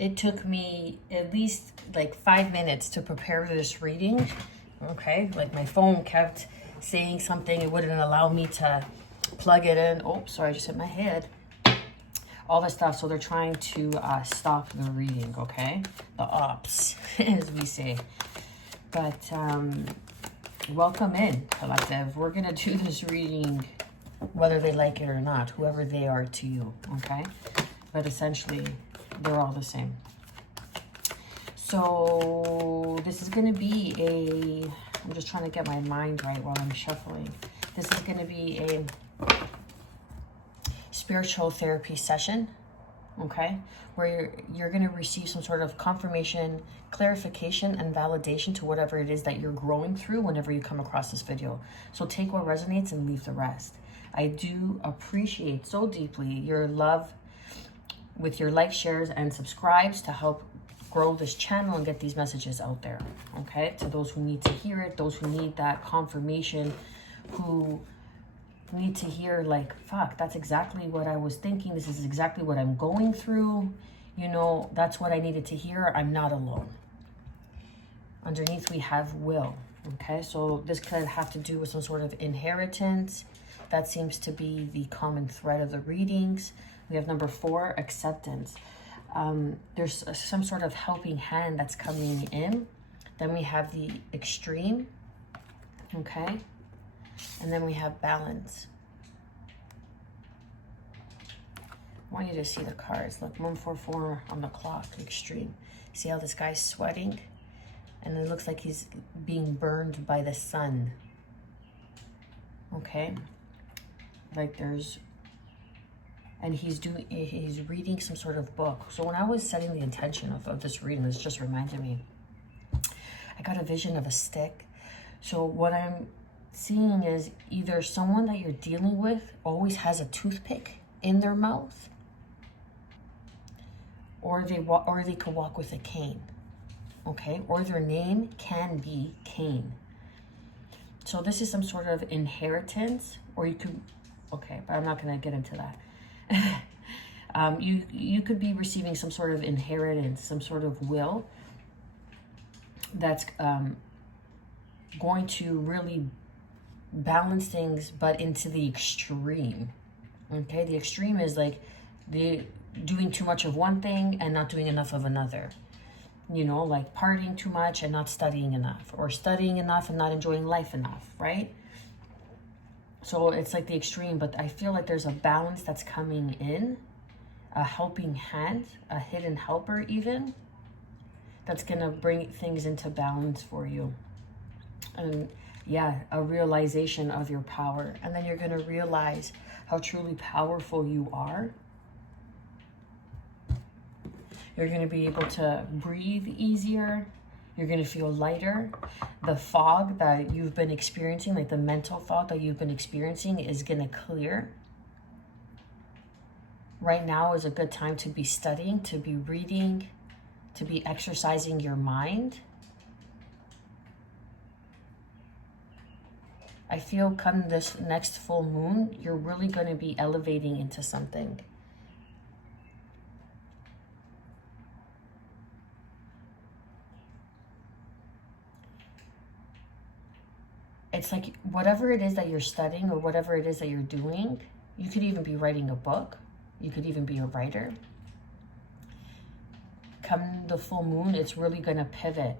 It took me at least like 5 minutes to prepare this reading. Okay, like my phone kept saying something. It wouldn't allow me to plug it in. Oh, sorry, I just hit my head. All this stuff. So they're trying to stop the reading, okay? The ops, as we say. But welcome in, collective. We're going to do this reading whether they like it or not, whoever they are to you, okay? But essentially, they're all the same. So this is going to be I'm just trying to get my mind right while I'm shuffling. This is going to be a spiritual therapy session, okay, where you're going to receive some sort of confirmation, clarification, and validation to whatever it is that you're growing through whenever you come across this video. So take what resonates and leave the rest. I do appreciate so deeply your love with your like, shares, and subscribes to help grow this channel and get these messages out there, okay? To those who need to hear it, those who need that confirmation, who need to hear like, fuck, that's exactly what I was thinking. This is exactly what I'm going through. You know, that's what I needed to hear. I'm not alone. Underneath we have will, okay? So this could have to do with some sort of inheritance. That seems to be the common thread of the readings. We have number 4, acceptance. There's some sort of helping hand that's coming in. Then we have the extreme, okay? And then we have balance. I want you to see the cards. Look, 144 on the clock, extreme. See how this guy's sweating? And it looks like he's being burned by the sun. Okay? Like there's... And he's reading some sort of book. So when I was setting the intention of this reading, this just reminded me. I got a vision of a stick. So what I'm seeing is either someone that you're dealing with always has a toothpick in their mouth, or they could walk with a cane, okay? Or their name can be Cain. So this is some sort of inheritance, or you could, okay, but I'm not going to get into that. You could be receiving some sort of inheritance, some sort of will that's going to really balance things, but into the extreme. Okay, the extreme is like doing too much of one thing and not doing enough of another. You know, like partying too much and not studying enough, or studying enough and not enjoying life enough, right? So it's like the extreme, but I feel like there's a balance that's coming in, a helping hand, a hidden helper even, that's going to bring things into balance for you. And yeah, a realization of your power. And then you're going to realize how truly powerful you are. You're going to be able to breathe easier. You're going to feel lighter. The fog that you've been experiencing, like the mental fog that you've been experiencing, is going to clear. Right now is a good time to be studying, to be reading, to be exercising your mind. I feel come this next full moon, you're really going to be elevating into something. It's like whatever it is that you're studying or whatever it is that you're doing, you could even be writing a book. You could even be a writer. Come the full moon, it's really going to pivot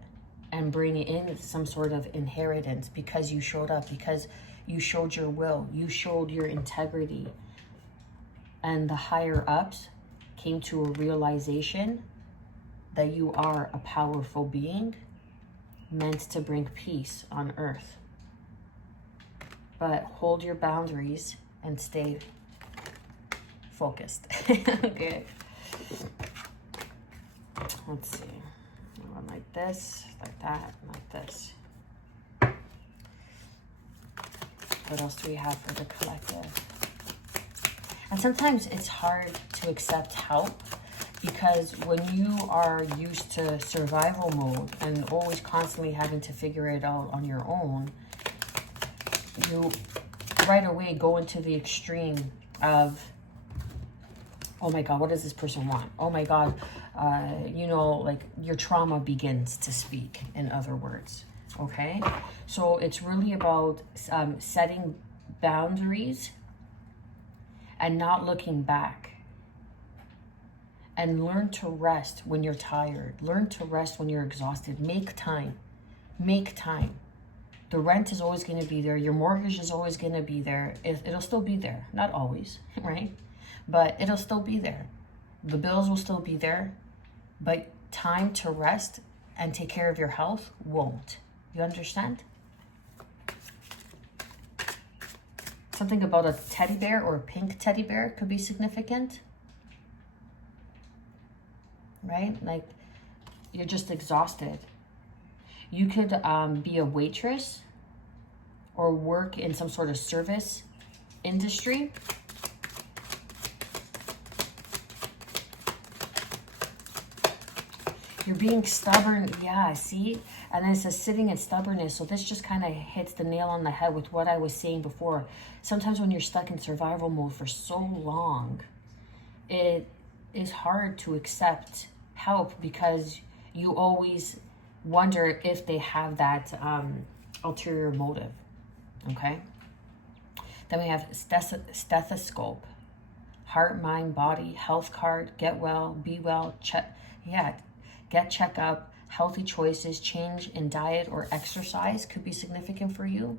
and bring in some sort of inheritance because you showed up, because you showed your will, you showed your integrity. And the higher ups came to a realization that you are a powerful being meant to bring peace on earth. But hold your boundaries and stay focused. Okay. Let's see. One like this, like that, like this. What else do we have for the collective? And sometimes it's hard to accept help because when you are used to survival mode and always constantly having to figure it out on your own, you right away go into the extreme of Oh my God, what does this person want? Oh my God, you know, like your trauma begins to speak, in other words. Okay, so it's really about setting boundaries and not looking back. And learn to rest when you're tired. Learn to rest when you're exhausted. Make time. Make time. The rent is always going to be there. Your mortgage is always going to be there. It'll still be there. Not always, right? But it'll still be there. The bills will still be there. But time to rest and take care of your health won't. You understand? Something about a teddy bear or a pink teddy bear could be significant. Right? Like, you're just exhausted. You could be a waitress or work in some sort of service industry. You're being stubborn. Yeah, see? And then it says sitting in stubbornness. So this just kind of hits the nail on the head with what I was saying before. Sometimes when you're stuck in survival mode for so long, it is hard to accept help because you always wonder if they have that ulterior motive. Okay? Then we have stethoscope, heart, mind, body, health card, get well, be well, get checkup, healthy choices, change in diet or exercise could be significant for you.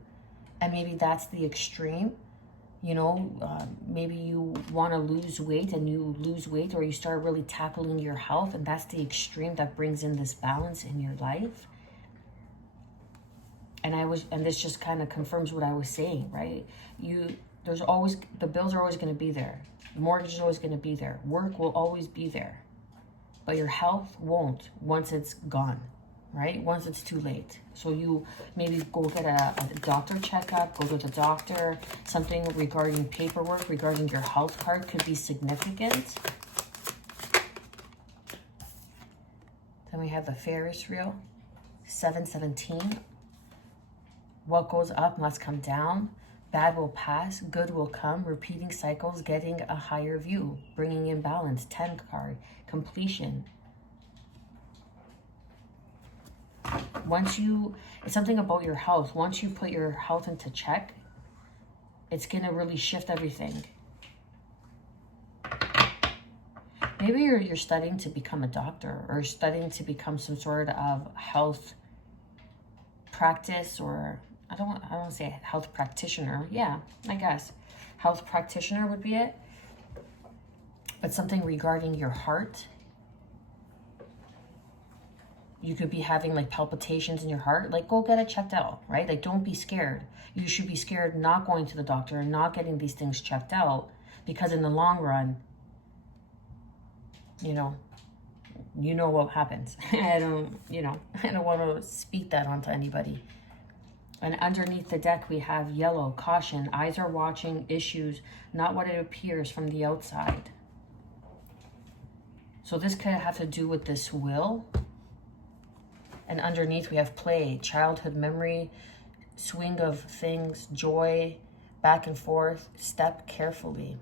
And maybe that's the extreme. You know, maybe you want to lose weight and you lose weight, or you start really tackling your health, and that's the extreme that brings in this balance in your life. And this just kind of confirms what I was saying, right? There's always, the bills are always going to be there. The mortgage is always going to be there. Work will always be there. But your health won't once it's gone, right? Once it's too late. So you maybe go get a doctor checkup, go to the doctor. Something regarding paperwork, regarding your health card could be significant. Then we have the Ferris wheel, 717. What goes up must come down. Bad will pass, good will come. Repeating cycles, getting a higher view. Bringing in balance, 10 card. Completion. It's something about your health. Once you put your health into check, it's going to really shift everything. Maybe you're studying to become a doctor, or studying to become some sort of health practice, or I don't want to say health practitioner. Yeah, I guess health practitioner would be it. But something regarding your heart. You could be having like palpitations in your heart. Like, go get it checked out, right? Like, don't be scared. You should be scared not going to the doctor and not getting these things checked out, because in the long run, you know what happens. I don't want to speak that onto anybody. And underneath the deck, we have yellow, caution, eyes are watching, issues, not what it appears from the outside. So this could have to do with this will. And underneath we have play, childhood memory, swing of things, joy, back and forth, step carefully.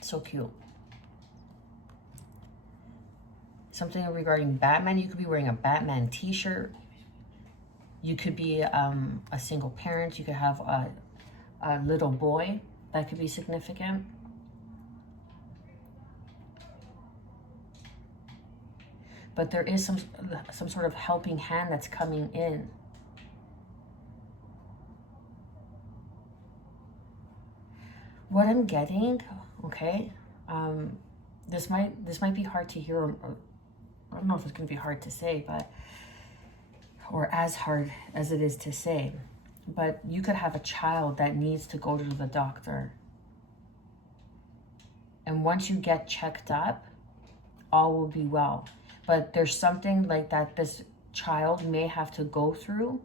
So cute. Something regarding Batman, you could be wearing a Batman t-shirt. You could be a single parent. You could have a little boy. That could be significant. But there is some sort of helping hand that's coming in. What I'm getting, okay, this might be hard to hear, or I don't know if it's going to be hard to say, or as hard as it is to say, but you could have a child that needs to go to the doctor. And once you get checked up, all will be well. But there's something like that this child may have to go through,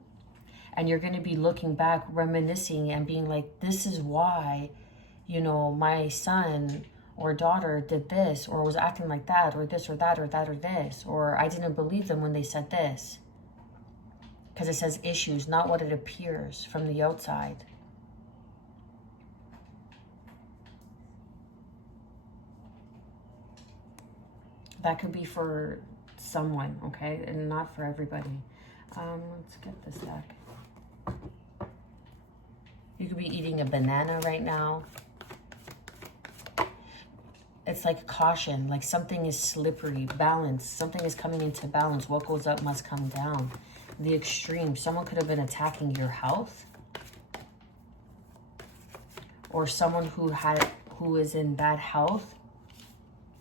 and you're going to be looking back, reminiscing, and being like, this is why, my son or daughter did this, or was acting like that, or this or that, or that or this, or I didn't believe them when they said this. Because it says issues, not what it appears from the outside. That could be for someone, okay? And not for everybody. Let's get this back. You could be eating a banana right now. It's like caution, like something is slippery, balance. Something is coming into balance. What goes up must come down. The extreme. Someone could have been attacking your health. Or someone who is in bad health,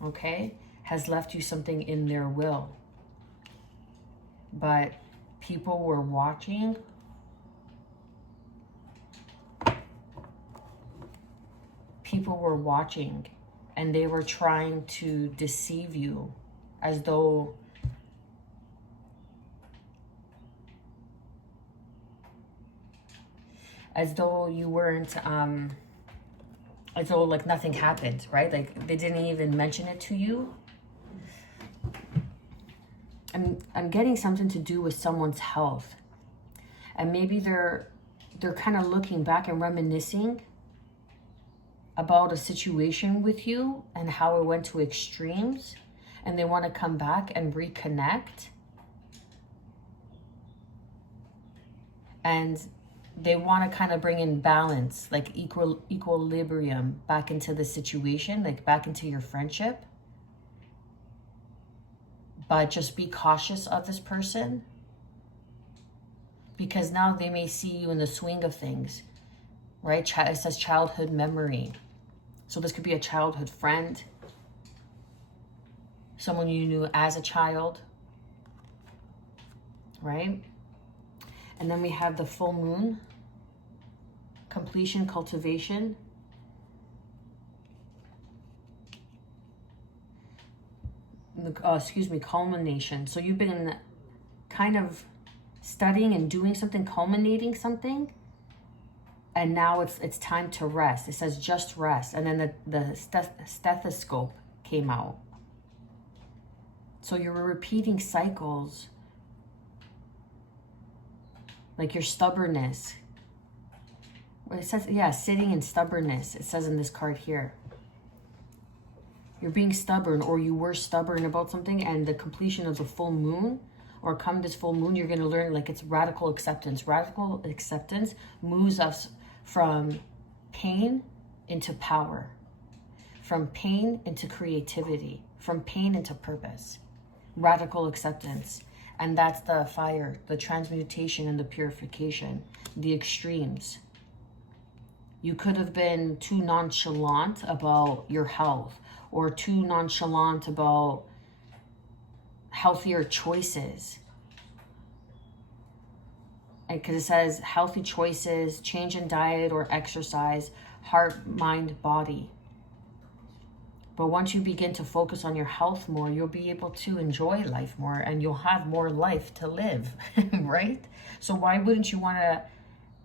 okay, has left you something in their will. But people were watching. People were watching, and they were trying to deceive you as though you weren't, as though like nothing happened, right? Like they didn't even mention it to you. I'm getting something to do with someone's health. And maybe they're kind of looking back and reminiscing about a situation with you and how it went to extremes, and they want to come back and reconnect. And they want to kind of bring in balance, like equilibrium back into the situation, like back into your friendship. But just be cautious of this person, because now they may see you in the swing of things, right? It says childhood memory. So this could be a childhood friend, someone you knew as a child, right? And then we have the full moon, completion, cultivation. Culmination. So you've been kind of studying and doing something, culminating something, and now it's time to rest. It says just rest. And then the stethoscope came out. So you're repeating cycles, like your stubbornness. It says, yeah, sitting in stubbornness. It says in this card here. You're being stubborn, or you were stubborn about something, and the completion of the full moon, or come this full moon, you're going to learn like it's radical acceptance. Radical acceptance moves us from pain into power, from pain into creativity, from pain into purpose. Radical acceptance. And that's the fire, the transmutation and the purification, the extremes. You could have been too nonchalant about your health, or too nonchalant about healthier choices. Because it says healthy choices, change in diet or exercise, heart, mind, body. But once you begin to focus on your health more, you'll be able to enjoy life more, and you'll have more life to live, right? So why wouldn't you want to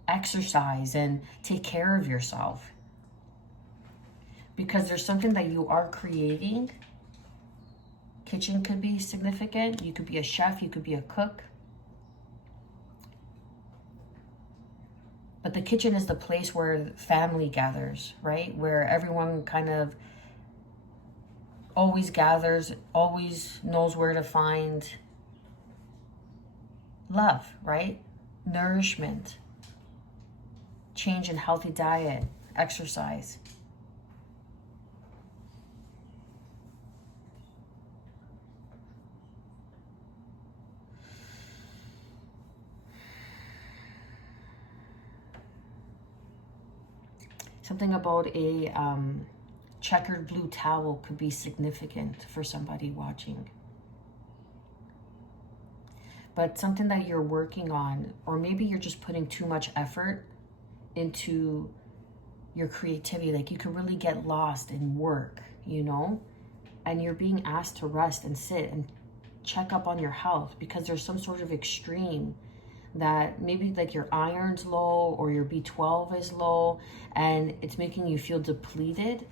exercise and take care of yourself? Because there's something that you are creating. Kitchen could be significant. You could be a chef. You could be a cook. But the kitchen is the place where family gathers, right? Where everyone kind of always gathers, always knows where to find love, right? Nourishment, change in healthy diet, exercise. Something about a checkered blue towel could be significant for somebody watching. But something that you're working on, or maybe you're just putting too much effort into your creativity. Like you could really get lost in work, you know, and you're being asked to rest and sit and check up on your health, because there's some sort of extreme that maybe like your iron's low or your B12 is low, and it's making you feel depleted,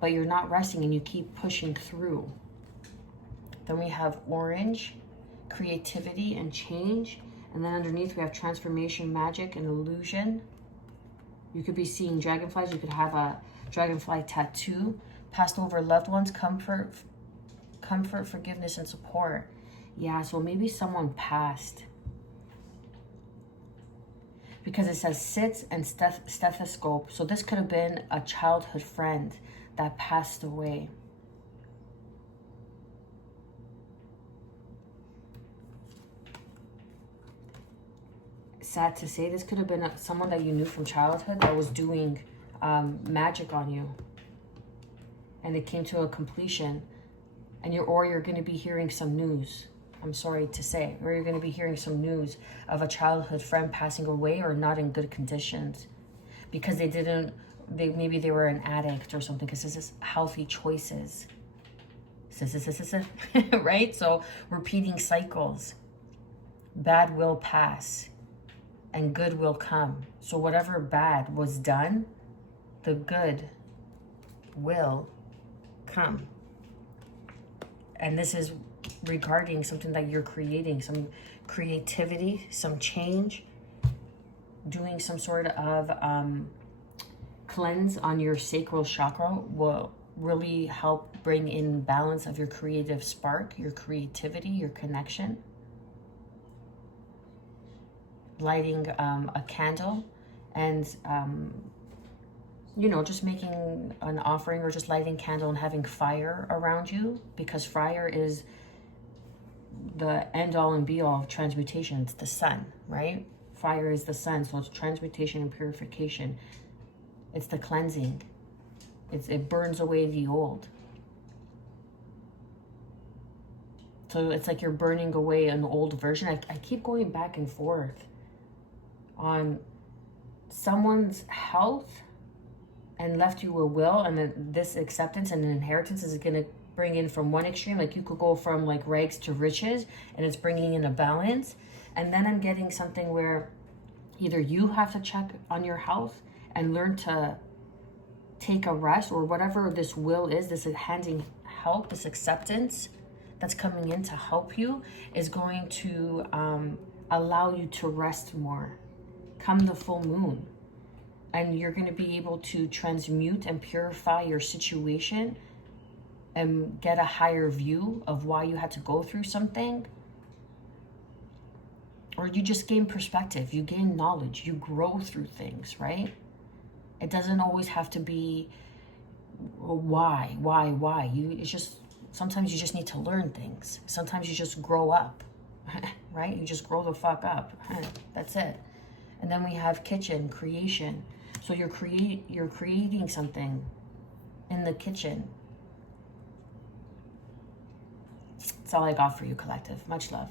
but you're not resting and you keep pushing through. Then we have orange, creativity and change. And then underneath we have transformation, magic, and illusion. You could be seeing dragonflies. You could have a dragonfly tattoo. Passed over loved ones, comfort comfort, forgiveness, and support. Yeah, so maybe someone passed. Because it says sits and stethoscope. So this could have been a childhood friend that passed away. Sad to say, this could have been someone that you knew from childhood that was doing magic on you. And it came to a completion. And you're going to be hearing some news. I'm sorry to say, or you're going to be hearing some news of a childhood friend passing away or not in good conditions because maybe they were an addict or something, because this is healthy choices. Right? So repeating cycles. Bad will pass and good will come. So whatever bad was done, the good will come. And this is regarding something that you're creating, some creativity, some change, doing some sort of cleanse on your sacral chakra will really help bring in balance of your creative spark, your creativity, your connection. Lighting a candle and just making an offering, or just lighting candle and having fire around you, because fire is the end all and be all of transmutation. It's the sun, right? Fire is the sun, so it's transmutation and purification. It's the cleansing. It burns away the old. So it's like you're burning away an old version. I keep going back and forth on someone's health and left you a will, and then this acceptance and inheritance is going to bring in from one extreme. Like you could go from like rags to riches, and it's bringing in a balance. And then I'm getting something where either you have to check on your health and learn to take a rest, or whatever this will is, this handing help, this acceptance that's coming in to help you is going to allow you to rest more come the full moon. And you're going to be able to transmute and purify your situation and get a higher view of why you had to go through something. Or you just gain perspective, you gain knowledge, you grow through things, right? It doesn't always have to be why. It's just, sometimes you just need to learn things. Sometimes you just grow up, right? You just grow the fuck up. That's it. And then we have kitchen, creation. So you're creating something in the kitchen. That's all I got for you, collective. Much love.